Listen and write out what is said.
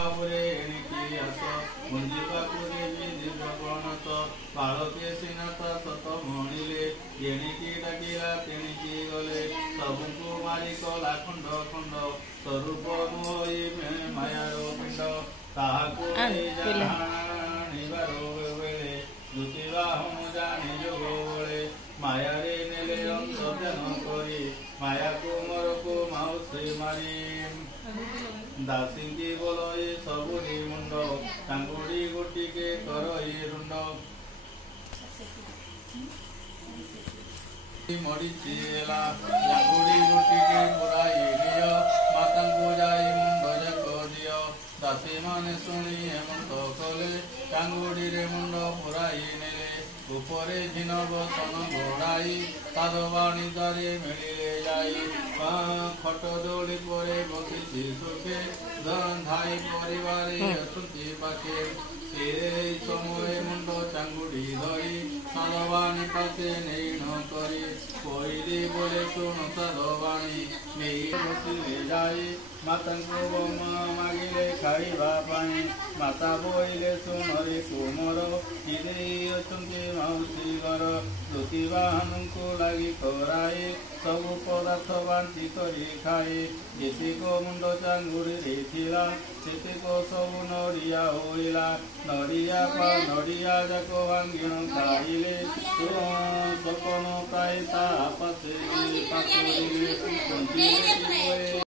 ବାବୁରେ ଏଣିକି ଆସ ଗୁଞ୍ଜିବାକୁ ଦେବି ଦିବ୍ୟ ପଣତ ବାଳକେ ସିନା ତା ସତ ମଣିଲେ ଏଣିକି ଡାକିଲା ତେଣିକି ଗଲେ ସବୁଙ୍କୁ ମାରି କଲା ଖଣ୍ଡ ଖଣ୍ଡ ସ୍ୱରୂପ ମୋହି ମାୟାର ପିଣ୍ଡ ତାହାକୁ ଜାଣିବାର ବେଳେ ଦୁତିବାହନ ଜାଣି ଯୋଗ ବଳେ ମାୟାରେ ନେଲେ ଅନ୍ତର୍ଧ୍ୟାନ କରି ମାୟାକୁ ମରକୁ ମାଉସୀ ମାରି ଦାସିଙ୍କି ବୋଲଇ ସବୁରି ମୁଣ୍ଡ ଟାଙ୍ଗୁଡ଼ି ଗୋଟିକେ କରଇ ରୁଣ୍ଡ ମରିଛି ହେଲା ଟାଙ୍ଗୁଡ଼ି ଗୋଟିକେ ପୁରାଇ ନିଅ ମାତାଙ୍କୁ ଯାଇ ମୁଣ୍ଡ ଯାକ ଦିଅ ଦାସୀମାନେ ଶୁଣି ହେମନ୍ତ କଲେ ଟାଙ୍ଗୁଡ଼ିରେ ମୁଣ୍ଡ ପୁରାଇ ନେଲେ ଉପରେ ଝିନ ବସନ ଘୋଡ଼ାଇ ପାଦବାଣୀ ଦ୍ୱାରେ ମିଳିଲେ ଯାଇ ଖଟ ଦୋଳି ପରେ ବସିଛି ସୁଖେ ଧାଇ ପରିବାରେ ଅଛନ୍ତି ପାଖେ এই সময়ে মুন্ড চাঙ্গুড়ি ধরি সাধবাণী পাশে নেই নকরি কইলে বলে শুনো সাধবাণী নেই বসিলে যাই মাতাଙ୍କୁ ମାଗିଲେ ଖାଇବା ପାଇଁ ମାତା ବୋଇଲେ ଶୁଣରେ କୁମର କିଦେଇ ଅଛନ୍ତି ମାଉସୀ ଘର ଦୁତିବାହନଙ୍କୁ ଲାଗି କରାଇ ସବୁ ପଦାର୍ଥ ବାଣ୍ଟି କରି ଖାଇ ଯେତିକ ମୁଣ୍ଡ ଚାଙ୍ଗୁଡ଼ିରେ ଥିଲା ସେତିକ ସବୁ ନଡ଼ିଆ ହୋଇଲା ନଡ଼ିଆ ଯାକ ଭାଙ୍ଗିଣ ଖାଇଲେ ସପନ ପ୍ରାୟ ତା ପାଶେ